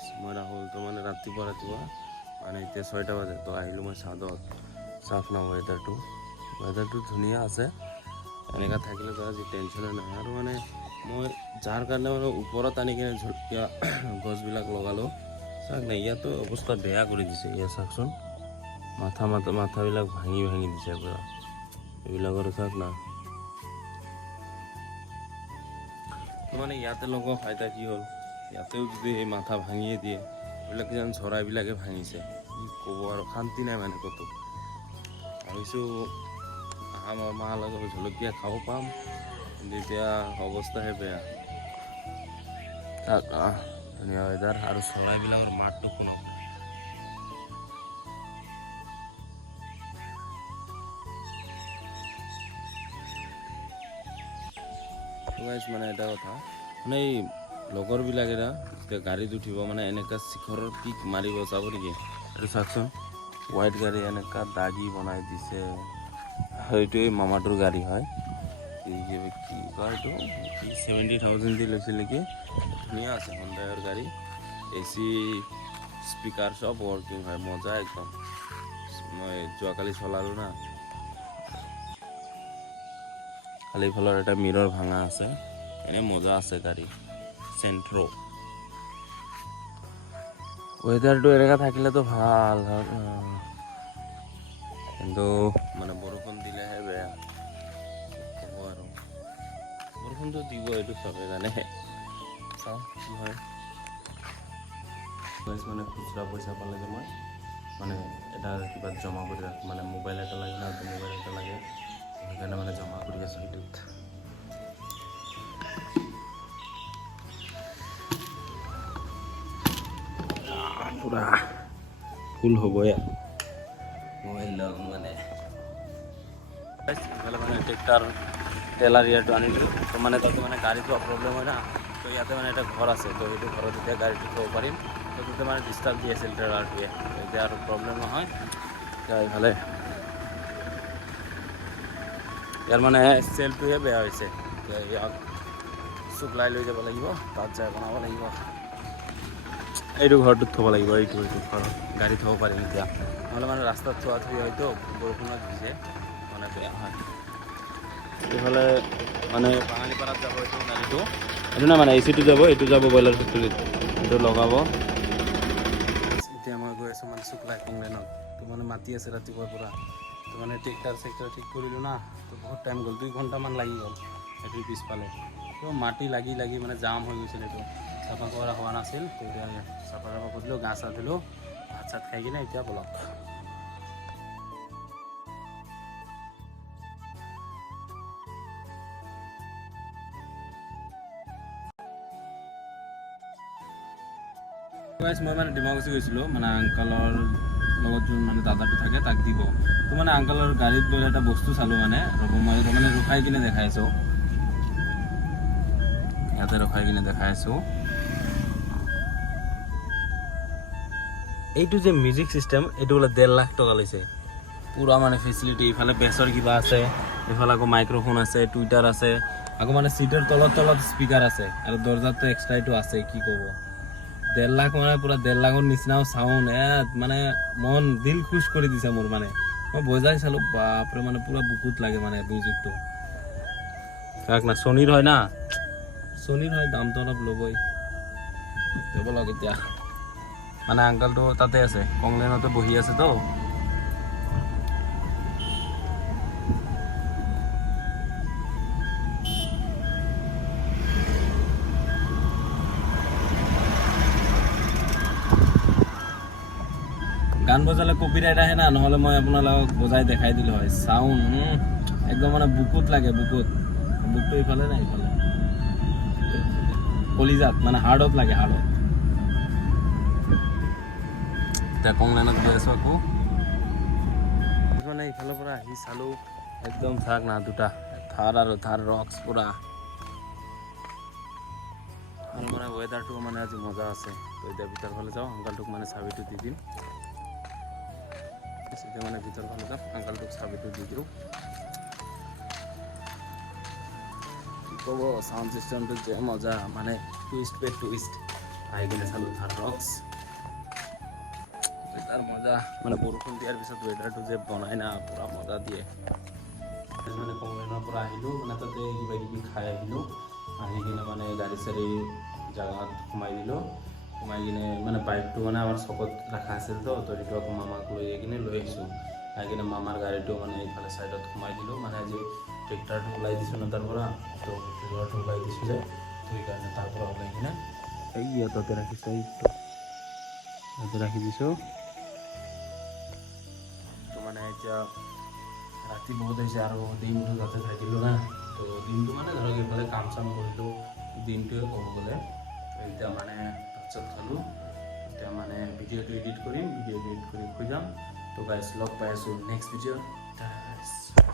guys মই ৰাহুলটো মানে ৰাতিপুৱা মানে এতিয়া 6টা বাজে তো আহিলোঁ মই চাদত চাওক না ৱেডাৰটো ধুনীয়া আছে এনেকুৱা থাকিলে তো আজি টেনশ্যনে নাই আৰু মানে মই যাৰ কাৰণে মানে ওপৰত আনি কিনে ঝুলকীয়া গছবিলাক লগালোঁ চাওক না ইয়াতো অৱস্থা বেয়া কৰি দিছে ইয়াত চাওকচোন মাথাবিলাক ভাঙি দিছে পূৰা এইবিলাকৰ চাওক না তো মানে ইয়াতে লগোৱা ফাইদা কি হ'ল ইয়াতেও যদি এই মাথা ভাঙিয়ে দিয়ে এইবিলাক যেন চৰাইবিলাকে ভাঙিছে কি ক'ব আৰু শান্তি নাই মানে ক'তো ভাবিছোঁ মাহ লগত জলকীয়া খাব পাম কিন্তু এতিয়া অৱস্থাহে বেয়া ধুনীয়া ৱেডাৰ আৰু চৰাইবিলাকৰ মাতটো শুনক মানে এটা কথা মানে এই লগৰবিলাকেৰা যেতিয়া গাড়ীত উঠিব মানে এনেকুৱা শিখৰৰ পিক মাৰিব যাব নেকি এইটো চাওকচোন হোৱাইট গাড়ী এনেকুৱা দাগি বনাই দিছে এইটোৱে মামাটোৰ গাড়ী হয় কি কয় এইটো 70,000 দি লৈছিল নেকি ধুনীয়া আছে হণ্ডাইৰ গাড়ী AC স্পীকাৰ চব ৱৰ্কিং হয় মজা একদম মই যোৱাকালি চলালোঁ না খালি ফালৰ এটা মিৰৰ ভাঙা আছে এনে মজা আছে গাড়ী চেণ্ট্ৰ' ৱেডাৰটো এনেকুৱা থাকিলেতো ভাল কিন্তু মানে বৰষুণ দিলেহে বেয়া ক'ব আৰু বৰষুণটো দিব এইটো চবে জানে চাওঁ কি হয় মানে খুচুৰা পইচা পালে যে মই মানে এটা কিবা জমা কৰি ৰাখোঁ মানে মোবাইল এটা লাগে না মোবাইল এটা লাগে সেইকাৰণে মানে জমা কৰি আছোঁ সেইটোত পুৰা ফুল হ'বই মোবাইল মানে ইফালে মানে ট্ৰেক্টাৰ টেলাৰ ইয়াৰটো আনিলোঁ তো মানে তাতে মানে গাড়ী থোৱা প্ৰব্লেম হয় না তো ইয়াতে মানে এটা ঘৰ আছে তো সেইটো ঘৰত এতিয়া গাড়ীটো থ'ব পাৰিম তো তাতে মানে ডিষ্টাৰ্ব দি আছিল ট্ৰেলাৰটোৱে এতিয়া আৰু প্ৰব্লেম নহয় এতিয়া ইফালে ইয়াৰ মানে চেলটোহে বেয়া হৈছে ইয়াক চুকলাই লৈ যাব লাগিব তাত যাই বনাব লাগিব এইটো ঘৰটোত থ'ব লাগিব এইটো ঘৰত গাড়ী থ'ব পাৰিম এতিয়া নহ'লে মানে ৰাস্তাত থোৱা হয়তো বৰষুণত ভিজে মানে বেয়া হয় এইফালে মানে বাঙালীপাৰাত যাব এইটো গাড়ীটো এইটো না মানে AC টো যাব এইটো যাব ব্ৰইলাৰ ফেক্টৰীত এইটো লগাব এতিয়া মই গৈ আছোঁ মানে চুকলাই কংলেনত তো মানে মাতি আছে ৰাতিপুৱাৰ পৰা তো মানে ট্ৰেক্টাৰ ঠিক কৰিলোঁ না তো বহুত টাইম গ'ল 2 ঘণ্টামান লাগি গ'ল এইটোৰ পিছফালে তো মাটি লাগি মানে জাম হৈ গৈছিল এইটো চাফা কৰা হোৱা নাছিল তো এতিয়া চাফা কৰিলোঁ গা চা ধুলোঁ ভাত চাত খাই কিনে এতিয়া বলক মই মানে ডিমাকুচি গৈছিলোঁ মানে আংকালৰ লগত যোন মানে দাদাটো থাকে তাক দিব তো মানে আংকালৰ গাড়ীত গৈ এটা বস্তু চালোঁ মানে ৰ'ব মই মানে ৰখাই কিনে দেখাই আছোঁ ইয়াতে ৰখাই কিনে দেখাই আছোঁ এইটো যে মিউজিক চিষ্টেম এইটো বোলে 1.5 লাখ টকা লৈছে পুৰা মানে ফেচিলিটি ইফালে বেছৰ কিবা আছে ইফালে আকৌ মাইক্ৰফোন আছে টুইটাৰ আছে আকৌ মানে চিটৰ তলত স্পীকাৰ আছে আৰু দৰ্জাটো এক্সট্ৰা এইটো আছে কি ক'ব 1.5 লাখ মানে পুৰা 1.5 লাখৰ নিচিনাও চাউণ্ড মানে মন দিল খুশ কৰি দিছে মোৰ মানে মই বজাই চালোঁ বাপৰে মানে পুৰা বুকুত লাগে মানে মিউজিকটো চাওক না ছনীৰ হয় দামটো অলপ ল'বই দিব লওক এতিয়া মানে আংকালটো তাতে আছে কংলেনতে বহি আছে তো গান বজালে কপিৰাইট আহে না নহ'লে মই আপোনালোকক বজাই দেখাই দিলোঁ হয় চাউণ্ড একদম মানে বুকুত লাগে বুকটো ইফালে নাই ইফালে কলিজাত মানে হাৰ্ডত লাগে এতিয়া কংলেনত গৈ আছোঁ আকৌ মানে ইফালৰ পৰা আহি চালোঁ একদম চাওক না দুটা থাৰ ৰক্স পুৰা আৰু মানে ৱেডাৰটো মানে আজি মজা আছে তো এতিয়া ভিতৰ ফালে যাওঁ আংকালটোক মানে চাবিটো দি দিম এতিয়া মানে ভিতৰ ফালে যাওঁ আংকালটোক চাবিটো দি দিওঁ কি ক'ব চাউণ্ড চিষ্টেমটো যে মজা মানে টুইষ্ট আহি কিনে চালোঁ থাৰ ৰক্স তাৰ মজা মানে বৰষুণ দিয়াৰ পিছত ৱেডাৰটো যে বনাই না পূৰা মজা দিয়ে মানে কমলেনৰ পৰা আহিলোঁ মানে তাতে কিবা কিবি খাই আহিলোঁ আহি কিনে মানে গাড়ী চাড়ী জেগাত সোমাই দিলোঁ সোমাই কিনে মানে বাইকটো মানে আমাৰ চকত ৰখা আছিল তো সেইটো আকৌ মামাক লৈ কিনে লৈ আহিছোঁ আহি কিনে মামাৰ গাড়ীটো মানে এইফালে ছাইডত সোমাই দিলোঁ মানে আজি ট্ৰেক্টাৰটো ওলাই দিছোঁ ন তাৰ পৰা তো ট্ৰেক্টাৰটো ওলাই দিছোঁ যে তো সেইকাৰণে তাৰ পৰা ওলাই কিনে এই তাতে ৰাখিছোঁ তাতে ৰাখি দিছোঁ তো মানে এতিয়া ৰাতি বহুত হৈছে আৰু দিনটো তাতে থাকিলোঁ না তো দিনটো মানে ধৰক এইফালে কাম চাম কৰিলোঁ দিনটোৱে ক'ব গ'লে এতিয়া মানে ভাত চাত খালোঁ এতিয়া মানে ভিডিঅ'টো এডিট কৰিম ভিডিঅ' এডিট কৰি শুই যাম তো গাইছ লগ পাই আছোঁ নেক্সট ভিডিঅ'